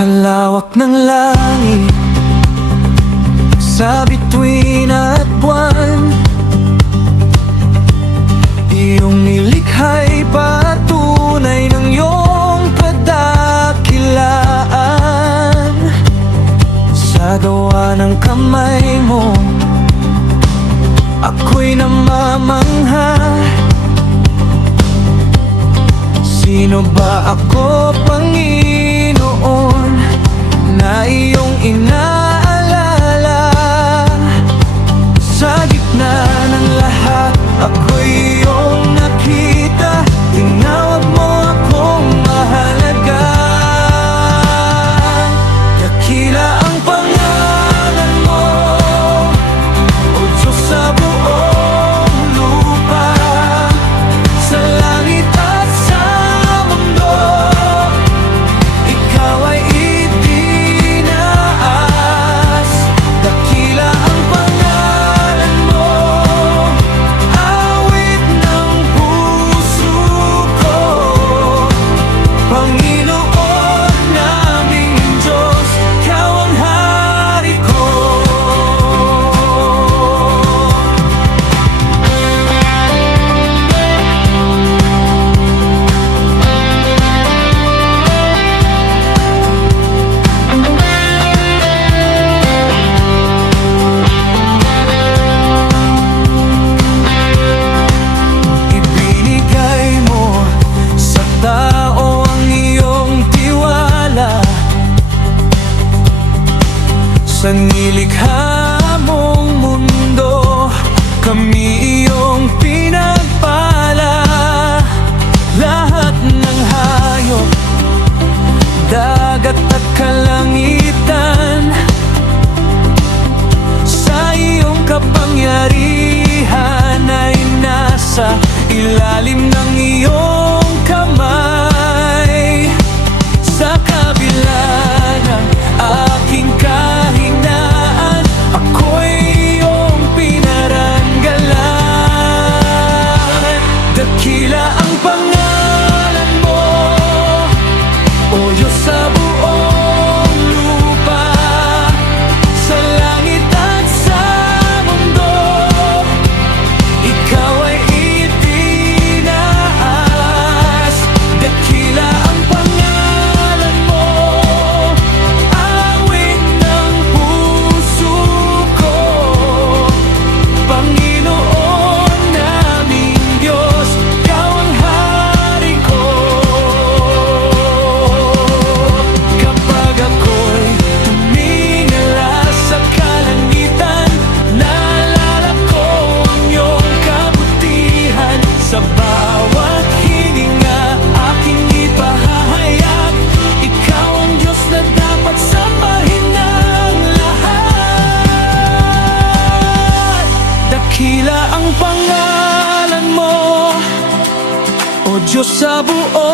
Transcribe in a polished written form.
Sa lawak ng langit, sa bituin at buwan, iyong nilikha'y patunay ng iyong kadakilaan. Sa gawa ng kamay mo, ako'y namamangha. Sino ba ako, Panginoon, na iyong inaalala? Sa gitna ng lahat, ako'y iyong nakita. Tinawag mo akong mahalaga. Dakila ang pangalan mo, O Diyos sa buong lupa. Sa langit at sa mundo, ikaw ay itinaas. Dakila ang pangalan mo, awit ng puso ko. Panginoon naming Diyos, ikaw ang hari ko. Ibinigay mo sa tao ang iyong tiwala. Sa nilikha mong mundo, kami iyong pinagpala. Lahat ng hayop, dagat at kalangitan, sa iyong kapangyarihan ay nasa ilalim ng iyong kamay. Sa kabila ng aking kahinaan, ako'y iyong pinaranggalan. Dakila ang pangalan mo, O Diyos sa buong lupa. Sa langit at sa mundo, ikaw ay itinaas. Dakila ang pangalan mo, awit ng puso ko. Panginoon naming Diyos, ikaw ang hari ko. Kapag ako'y tumingala sa kalangitan, naalala ko ang iyong kabutihan. Sa bawat hininga aking ipahahayag, ikaw ang Diyos na dapat sambahin ng lahat. Dakila ang pangalan mo, O Diyos sa buong